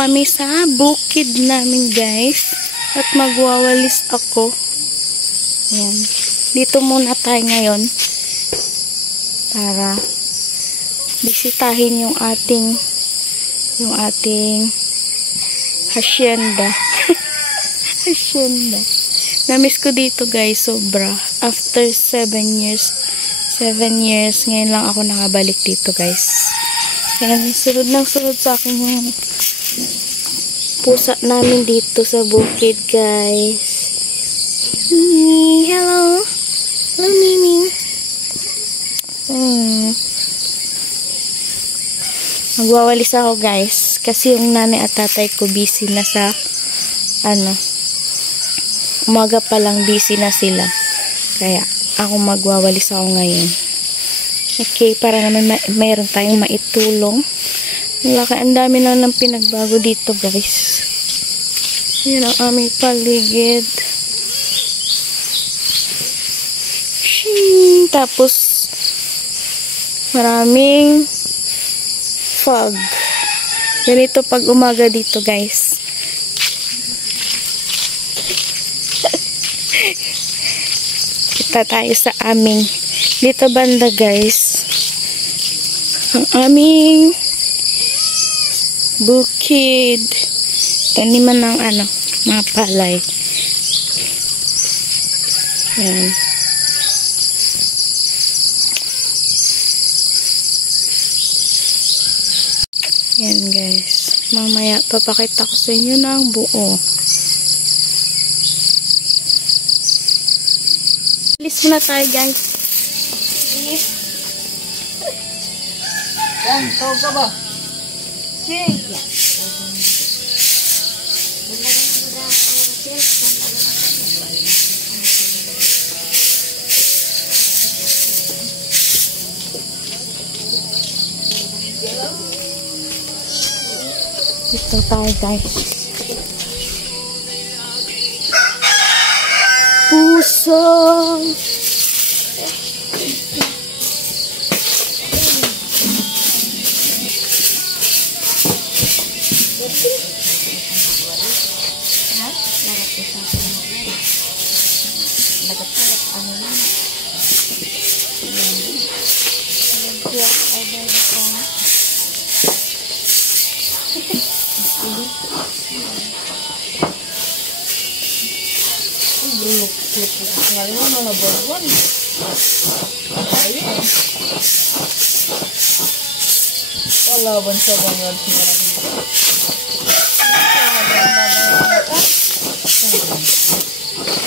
kami sa bukid namin, guys. At magwawalis ako. Ayan. Dito muna tayo ngayon. Para bisitahin yung ating hacienda. Hacienda. Namiss ko dito, guys, sobra. After 7 years, ngayon lang ako nakabalik dito, guys. Ayan, sunod ng sunod sa akin yung pusa namin dito sa bukid, guys. Hello. Hello, Mimi. Magwawalis ako, guys. Kasi yung nanay at tatay ko busy na sa umaga pa lang busy na sila. Kaya ako magwawalis ako ngayon. Okay, para naman mayroon tayong maitulong. Ang dami na ng pinagbago dito, guys. Yan ang aming paligid. Tapos maraming fog. Ganito pag umaga dito, guys. Kita tayo sa aming dito banda, guys. Ang aming bukid. Taniman ng mga palay. Yan. Yan, guys. Mamaya papakita ko sa inyo ng buo. Alis muna tayo, guys. Yan, tawag ka ba? Dito tayo, guys. Puso. Ngayon mo na baruan. Ayun. Kalaban sa bangad siya.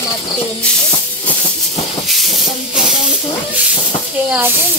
Matin. Kaya din.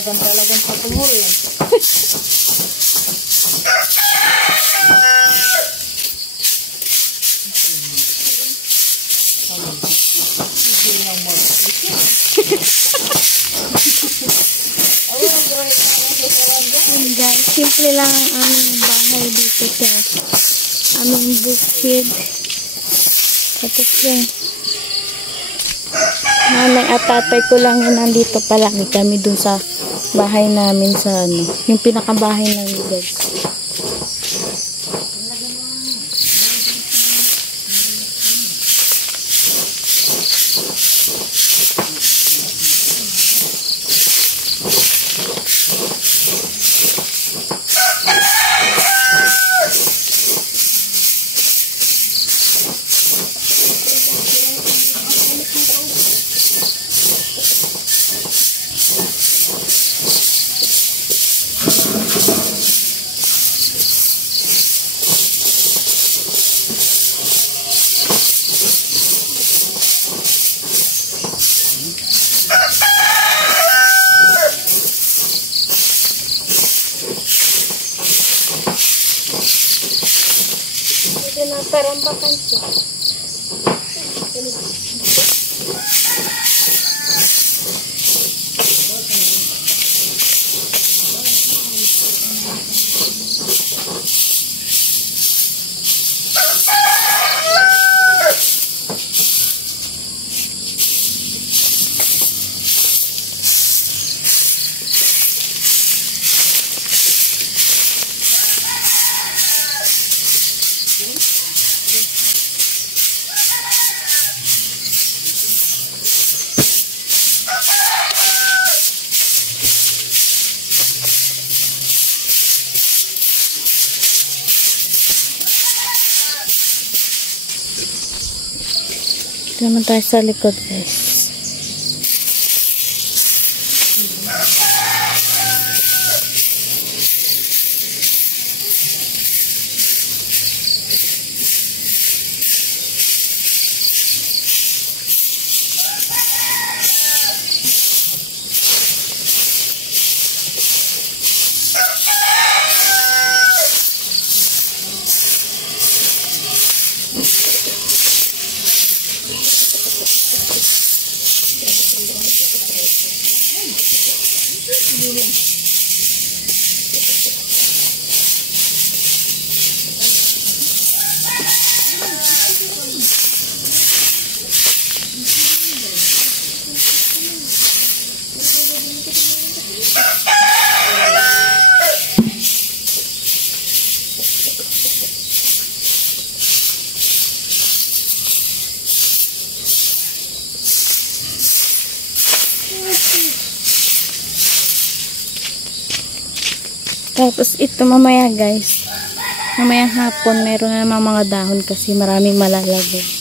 Dalagan sa tumor yan. Guys, simple lang ang aming bahay dito sa aming bukid. Tapos yung nanay at tatay ko lang yun nandito palagi kami dun sa bahay namin sa yung pinakabahay namin, guys. Parang bakansya. Dito naman tayo sa likod, guys. Tapos ito mamaya, guys, mamayang hapon meron na naman mga dahon kasi maraming malalago.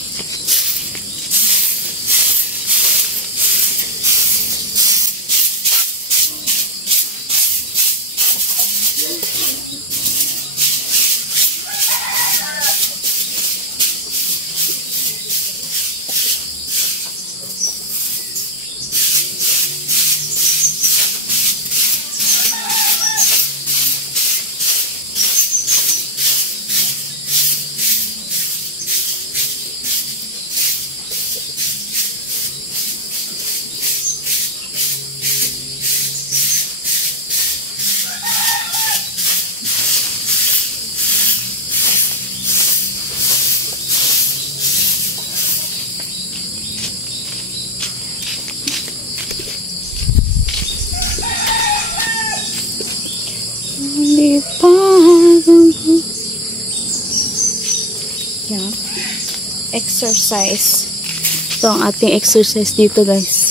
Yan. Exercise. Ito ang ating exercise dito, guys.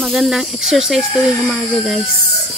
magandang exercise tuwing umaga, guys.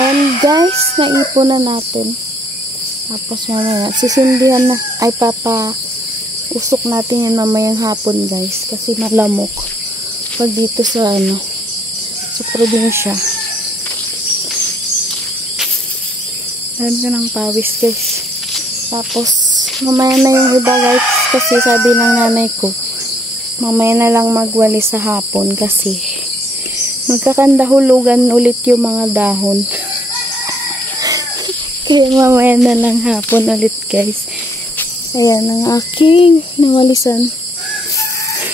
And guys, naipon na natin. Tapos mamaya, sisindihan na. Ay, usok natin yan mamayang hapon, guys. Kasi malamok. Pag dito sa sa probinsya. Alam ka ng pawis, guys. Tapos, mamaya na yung iba, guys. Kasi sabi ng nanay ko, mamaya na lang magwalis sa hapon kasi magkakandahulugan ulit yung mga dahon. Kaya mamaya na lang hapon ulit, guys. Ayan ang aking nawalisan.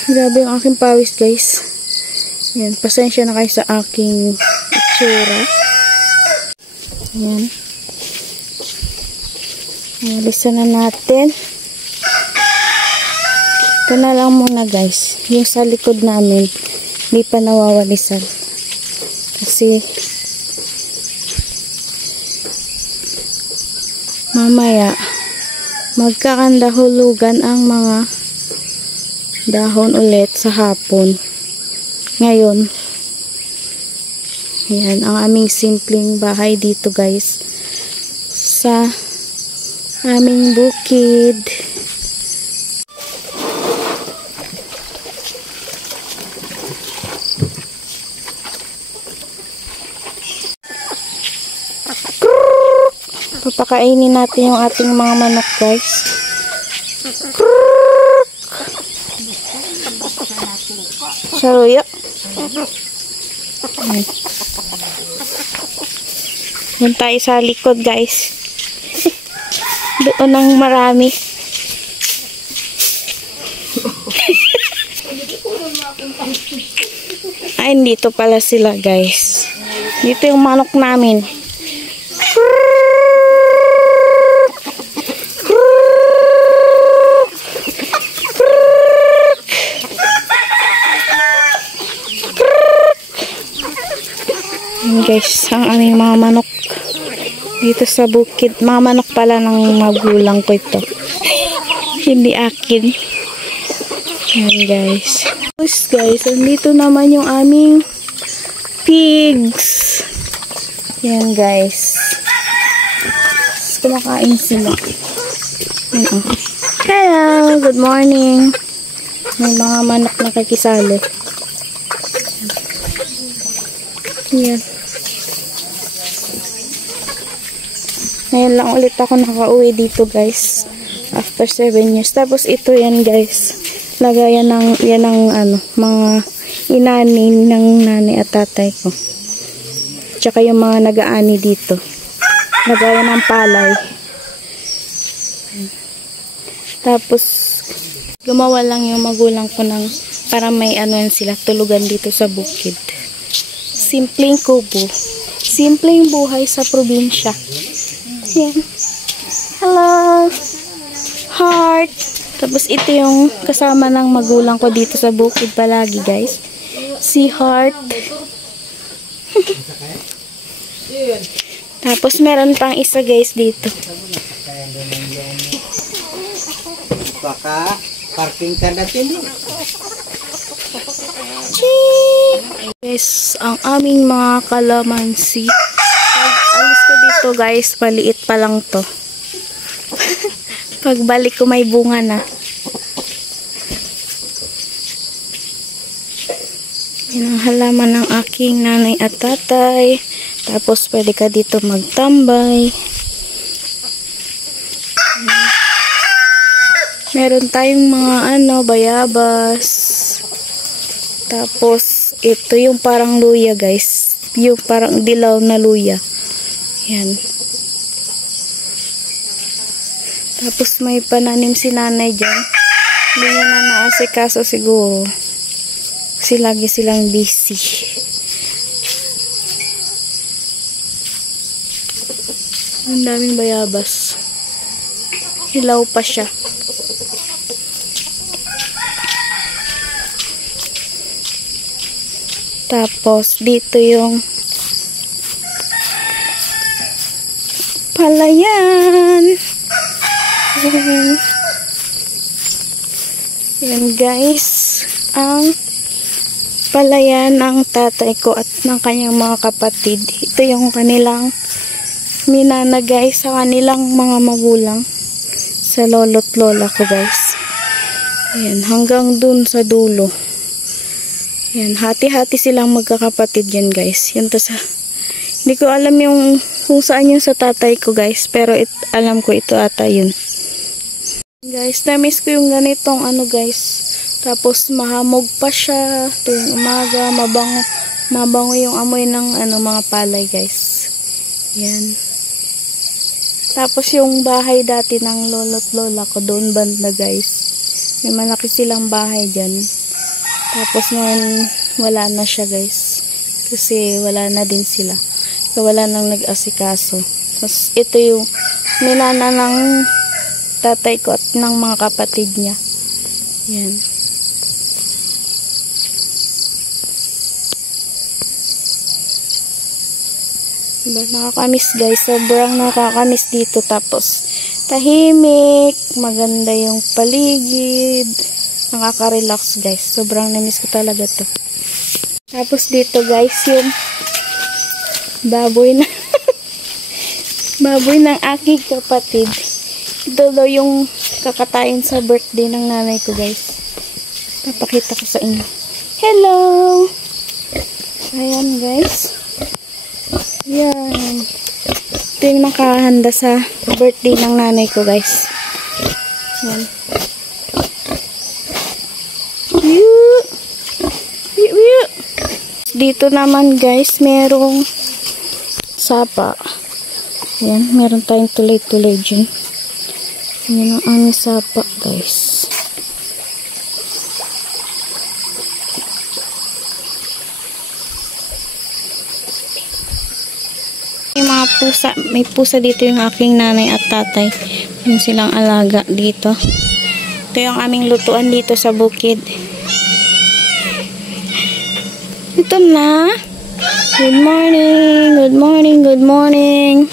Grabe yung aking pawis, guys. Ayan, pasensya na kayo sa aking itsura. Ayan. Nawalisan na natin. Ito na lang muna, guys. Yung sa likod namin, hindi pa nawawalisan. Kasi mamaya magkakandahulugan ang mga dahon ulit sa hapon. Ngayon, yan ang aming simpleng bahay dito, guys, sa aming bukid. Papakainin natin yung ating mga manok, guys. Saruya. Doon tayo sa likod, guys. Doon ang marami. Ay, dito pala sila, guys. Dito yung manok namin. Guys, ang aming mga manok dito sa bukid. Mga manok pala ng magulang ko ito. Hindi akin. Yan, guys. Guys, andito naman yung aming pigs. Yan, guys. Kumakain sila. Yan, oh. Hello, good morning. May mga manok na kakisali. Yan. Ngayon lang ulit ako nakauwi dito, guys. After 7 years. Tapos ito yan, guys. Lagayan ng, yan ang mga inani ng nanay at tatay ko. Tsaka yung mga nag-aani dito. Lagayan ng palay. Tapos, gumawa lang yung magulang ko ng, para may yan sila, tulugan dito sa bukid. Simpleng kubo. Simpleng buhay sa probinsya. Yan. Hello! Heart! Tapos ito yung kasama ng magulang ko dito sa bukid palagi, guys. Si Heart. Tapos meron pang isa, guys, dito. Baka parking ka natin. Cheese! Guys, ang aming mga kalamansi. Pag alis ko dito guys, maliit pa lang to. Pagbalik ko may bunga na. Yan ang halaman ng aking nanay at tatay. Tapos pwede ka dito magtambay. Meron tayong mga bayabas. Tapos ito yung parang luya guys. Yung parang dilaw na luya. Yan. Tapos may pananim si nanay dyan. Hindi niya na naasikaso siguro. Kasi lagi silang busy. Ang daming bayabas. Hilaw pa siya. Tapos dito yung palayan. Yan guys, ang palayan ng tatay ko at ng kanyang mga kapatid. Ito yung kanilang minana guys sa kanilang mga magulang, sa lolo't lola ko guys. Ayan, hanggang dun sa dulo. Ayan, hati-hati silang magkakapatid yan guys. Yan to sa, hindi ko alam yung kung saan yung sa tatay ko guys, pero alam ko ito ata yun. Guys, na-miss ko yung ganitong guys. Tapos mahamog pa siya tuwing umaga, mabango yung amoy ng mga palay guys. Yan. Tapos yung bahay dati ng lolo't lola ko doon banda guys. May malaki silang bahay dyan. Tapos ngayon wala na siya guys. Kasi wala na din sila. Wala nang nag-asikaso. Tapos ito yung minana ng tatay ko at ng mga kapatid niya. Yan. Diba, nakakamiss guys. Sobrang nakakamiss dito. Tapos tahimik. Maganda yung paligid. Nakaka-relax guys. Sobrang namiss ko talaga to. Tapos dito guys yung baboy na baboy ng aking kapatid. Ito daw yung kakatayin sa birthday ng nanay ko guys. Papakita ko sa inyo. Hello! Ayan guys. Ayan. Ito yung nakahanda sa birthday ng nanay ko guys. Ayan. Dito naman guys, merong sapa. Ayan, meron tayong tuloy-tuloy dyan. Ayan ang aming sapa guys. Yung mga pusa, may pusa dito yung aking nanay at tatay. Yung silang alaga dito. Ito yung aming lutuan dito sa bukid. Ito na. Good morning, good morning, good morning.